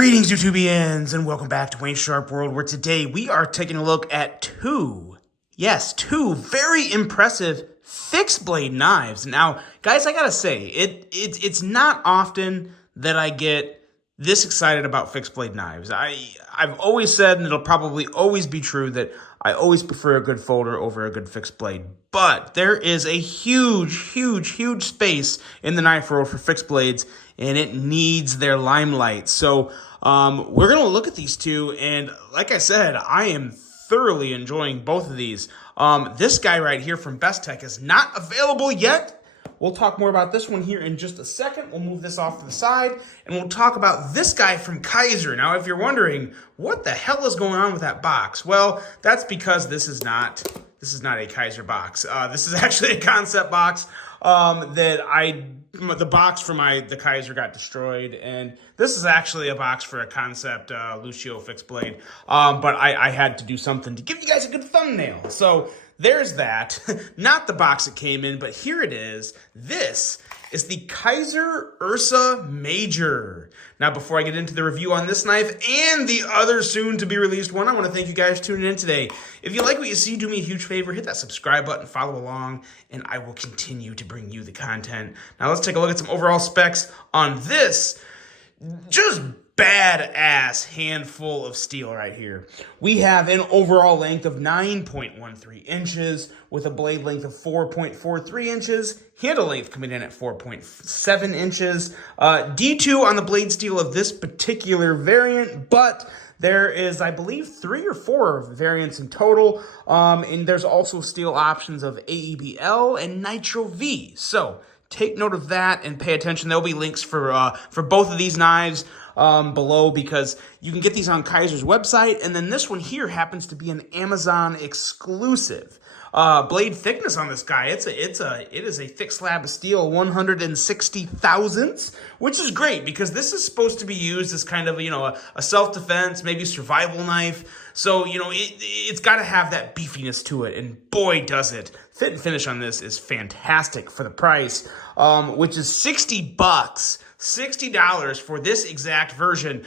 Greetings, YouTubians, and welcome back to Wayne Sharp World, where today we are taking a look at two very impressive fixed blade knives. Now, guys, I gotta say, it's not often that I get this excited about fixed blade knives. I've always said, and it'll probably always be true, that I always prefer a good folder over a good fixed blade. But there is a huge space in the knife world for fixed blades, and it needs their limelight. So we're going to look at these two, and like I said, I am thoroughly enjoying both of these. This guy right here from Bestech is not available yet. We'll talk more about this one here in just a second. We'll move this off to the side, and we'll talk about this guy from Kizer. Now, if you're wondering, what the hell is going on with that box? Well, that's because this is not a Kizer box. This is actually a concept box the box for the Kizer got destroyed, and this is actually a box for a concept Lucio fixed blade. But I had to do something to give you guys a good thumbnail. So there's that. Not the box it came in, but here it is. This is the Kizer Ursa Major. Now, before I get into the review on this knife and the other soon-to-be-released one, I want to thank you guys for tuning in today. If you like what you see, do me a huge favor, hit that subscribe button, follow along, and I will continue to bring you the content. Now, let's take a look at some overall specs on this just badass handful of steel right here. We have an overall length of 9.13 inches with a blade length of 4.43 inches, handle length coming in at 4.7 inches. D2 on the blade steel of this particular variant, but there is, I believe, 3 or 4 variants in total, and there's also steel options of AEBL and Nitro V. So take note of that and pay attention. There'll be links for both of these knives below, because you can get these on Kizer's website, and then this one here happens to be an Amazon exclusive. Blade thickness on this guy, it is a thick slab of steel, 160 thousandths, which is great because this is supposed to be used as kind of a self-defense, maybe survival knife. So it's got to have that beefiness to it, and boy does it. Fit and finish on this is fantastic for the price, which is $60. $60 for this exact version.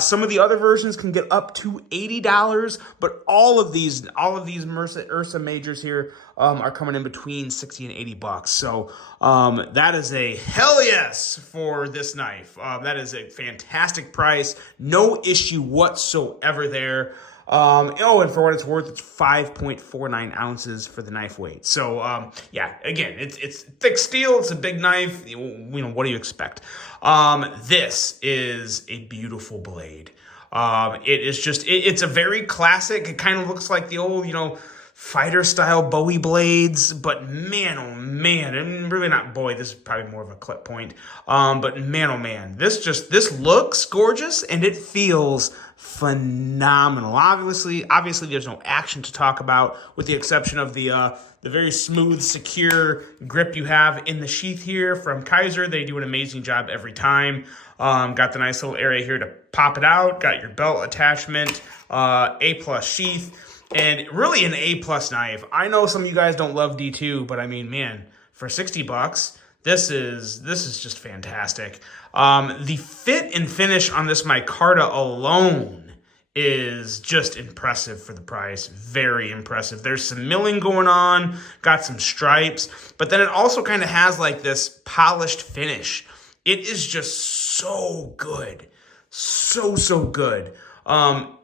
Some of the other versions can get up to $80, but all of these Ursa Majors here are coming in between $60 and $80. So that is a hell yes for this knife. That is a fantastic price. No issue whatsoever there. And for what it's worth, it's 5.49 ounces for the knife weight. So, yeah, again, it's thick steel. It's a big knife. What do you expect? This is a beautiful blade. It's a very classic. It kind of looks like the old, fighter style Bowie blades, but man, oh man, and really not Bowie, this is probably more of a clip point. But man, oh man, this looks gorgeous and it feels phenomenal. Obviously there's no action to talk about, with the exception of the very smooth, secure grip you have in the sheath here from Kizer. They do an amazing job every time. Got the nice little area here to pop it out. Got your belt attachment, A+ sheath. And really an A+ knife. I know some of you guys don't love D2, but I mean, man, for $60, this is just fantastic. The fit and finish on this micarta alone is just impressive for the price. Very impressive. There's some milling going on, got some stripes, but then it also kind of has like this polished finish. It is just so good. So good.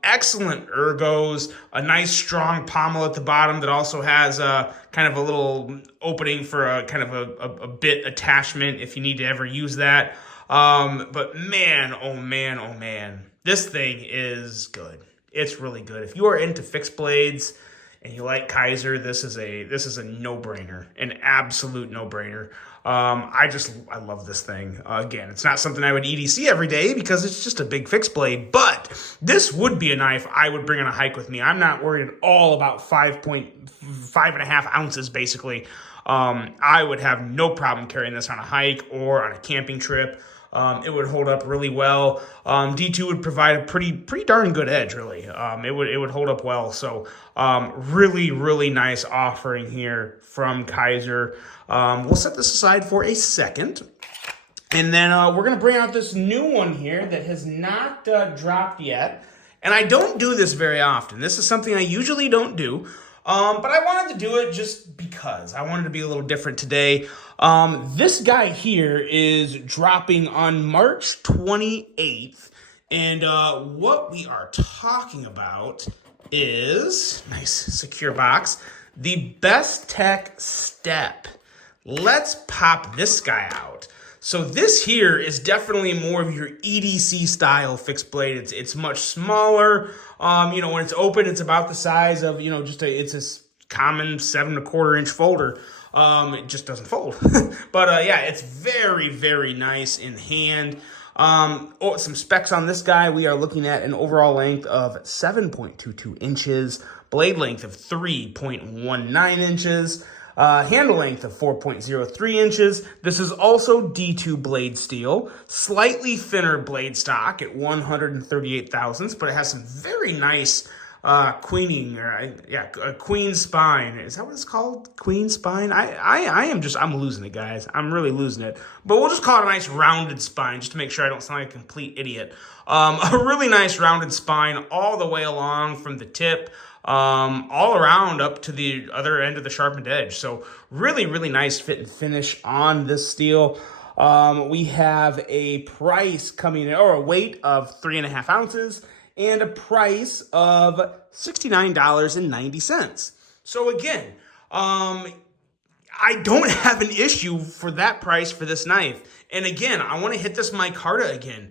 Excellent ergos, a nice strong pommel at the bottom that also has kind of a little opening for a kind of a bit attachment if you need to ever use that. But man, oh man, this thing is good. It's really good. If you are into fixed blades and you like Kizer, this is a no-brainer, an absolute no-brainer. I love this thing. Again, it's not something I would EDC every day because it's just a big fixed blade, but this would be a knife I would bring on a hike with me. I'm not worried at all about 5.5 ounces, basically. I would have no problem carrying this on a hike or on a camping trip. It would hold up really well. D2 would provide a pretty darn good edge, really. It would hold up well. So really nice offering here from Kizer. We'll set this aside for a second. And then we're going to bring out this new one here that has not dropped yet. And I don't do this very often. This is something I usually don't do. But I wanted to do it just because. I wanted to be a little different today. This guy here is dropping on March 28th. And what we are talking about is, nice secure box, the Bestech Step. Let's pop this guy out. So this here is definitely more of your EDC style fixed blade. It's much smaller. When it's open, it's about the size of, it's a common 7¼ inch folder. It just doesn't fold. But yeah, it's very, very nice in hand. Some specs on this guy. We are looking at an overall length of 7.22 inches, blade length of 3.19 inches, handle length of 4.03 inches. This is also D2 blade steel, slightly thinner blade stock at 138 thousandths, but it has some very nice queen spine. Is that what it's called? Queen spine? I'm losing it, guys. I'm really losing it. But we'll just call it a nice rounded spine, just to make sure I don't sound like a complete idiot. A really nice rounded spine all the way along from the tip, all around up to the other end of the sharpened edge. So really, really nice fit and finish on this steel. We have a price coming in, or a weight of 3.5 ounces, and a price of $69.90. So again, I don't have an issue for that price for this knife. And again, I want to hit this micarta again.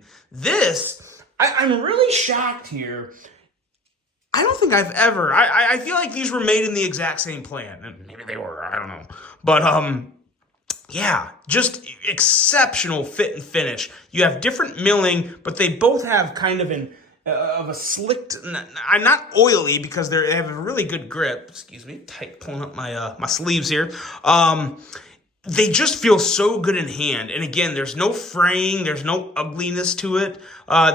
I'm really shocked here. I don't think I've ever, I feel like these were made in the exact same plan. And maybe they were, I don't know. But yeah, just exceptional fit and finish. You have different milling, but they both have kind of a slicked, not oily because they have a really good grip. Excuse me, tight pulling up my sleeves here. They just feel so good in hand. And again, there's no fraying, there's no ugliness to it.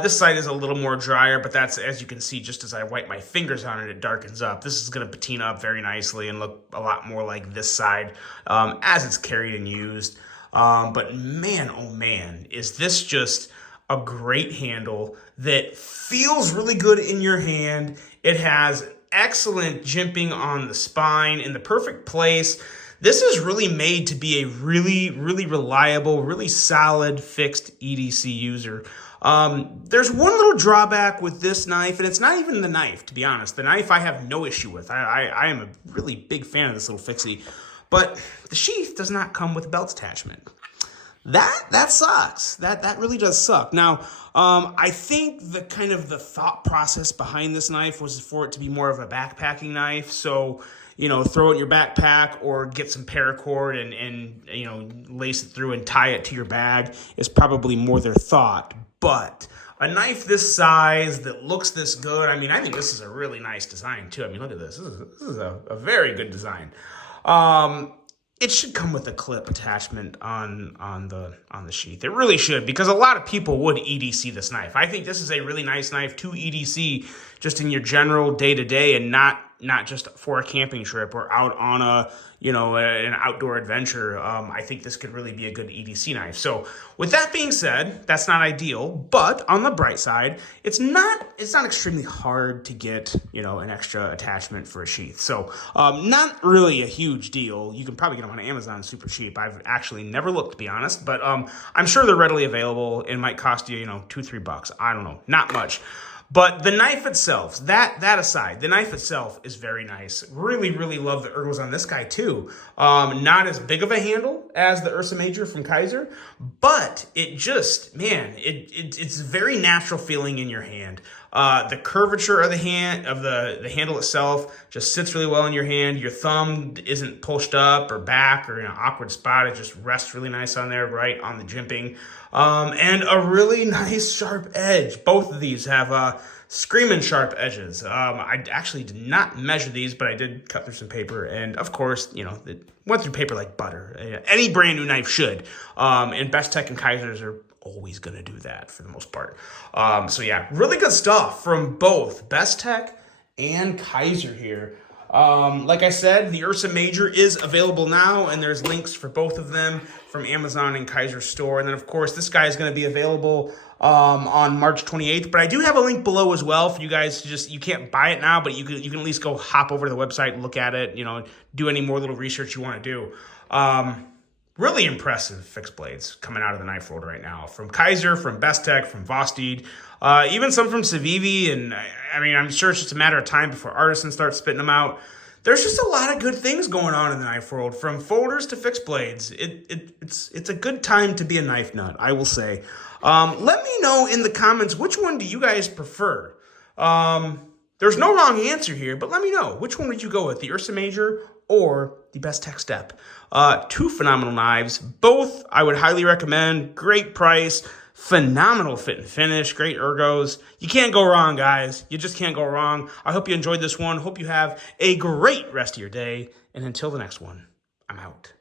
This side is a little more drier, but that's, as you can see, just as I wipe my fingers on it, it darkens up. This is going to patina up very nicely and look a lot more like this side as it's carried and used. But man, oh man, is this just a great handle that feels really good in your hand. It has excellent jimping on the spine in the perfect place. This is really made to be a really, really reliable, really solid fixed EDC user. There's one little drawback with this knife, and it's not even the knife, to be honest. The knife I have no issue with. I am a really big fan of this little fixie, but the sheath does not come with a belt attachment. That sucks. That really does suck. Now, I think the thought process behind this knife was for it to be more of a backpacking knife. So, throw it in your backpack or get some paracord and lace it through and tie it to your bag is probably more their thought. But a knife this size that looks this good, I think this is a really nice design too. Look at this. This is a very good design. It should come with a clip attachment on the sheath. It really should, because a lot of people would EDC this knife. I think this is a really nice knife to EDC just in your general day-to-day and not just for a camping trip or out on an outdoor adventure. I think this could really be a good EDC knife. So with that being said, that's not ideal, but on the bright side, it's not extremely hard to get, an extra attachment for a sheath. So not really a huge deal. You can probably get them on Amazon super cheap. I've actually never looked, to be honest, but I'm sure they're readily available. It might cost you, $2-3. I don't know, not much. But the knife itself, that aside, the knife itself is very nice. Really, really love the ergos on this guy too. Not as big of a handle as the Ursa Major from Kizer, but it just, man, it's very natural feeling in your hand. The curvature of the handle itself just sits really well in your hand. Your thumb isn't pushed up or back or in an awkward spot. It just rests really nice on there, right on the jimping. And a really nice sharp edge. Both of these have screaming sharp edges. I actually did not measure these, but I did cut through some paper. And of course, it went through paper like butter. Any brand new knife should. And Bestech and Kizers are always going to do that for the most part. So yeah, really good stuff from both Bestech and Kizer here. Like I said, the Ursa Major is available now, and there's links for both of them from Amazon and Kizer store. And then, of course, this guy is going to be available on March 28th. But I do have a link below as well for you guys to you can't buy it now, but you can at least go hop over to the website and look at it, do any more little research you want to do. Really impressive fixed blades coming out of the knife world right now. From Kizer, from Bestech, from boast, even some from Civivi. And I'm sure it's just a matter of time before artisans start spitting them out. There's just a lot of good things going on in the knife world, from folders to fixed blades. It's a good time to be a knife nut, I will say. Let me know in the comments, which one do you guys prefer? There's no wrong answer here, but let me know. Which one would you go with, the Ursa Major or the Bestech Step? Two phenomenal knives. Both I would highly recommend. Great price, phenomenal fit and finish, great ergos. You can't go wrong, guys. You just can't go wrong. I hope you enjoyed this one. Hope you have a great rest of your day. And until the next one, I'm out.